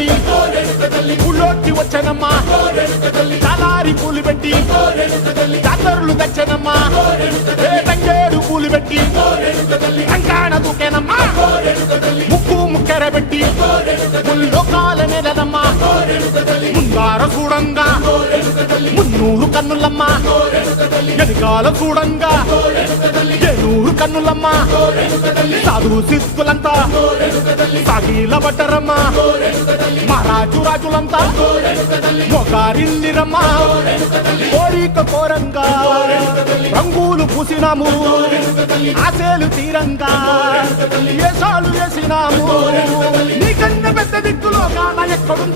పెట్టి ఊళ్ళోకి వచ్చానమ్మా చాలారి పూలు పెట్టి జాతరులు తెచ్చానమ్మా తంగేడు పూలు పెట్టి రంగాణ దూకేనమ్మా ముక్కు ముక్కెర పెట్టి ముల్లోకాల నేలనమ్మా ముందార చూడంగా మున్నూరు కన్నులమ్మా ఎనకాల చూడంగా ఏనూరు కన్నులమ్మా సాధు సిద్ధులంతా సాగిల పడ్డరమ్మా మహారాజు రాజులంతా మొగారిల్లిరమ్మా కోరిక కోరంగా రంగులు పూసినాము ఆశలు తీరంగా ఏసాలు వేసినాము నీకన్నా పెద్ద దిక్కులో కాన ఎక్కడుంది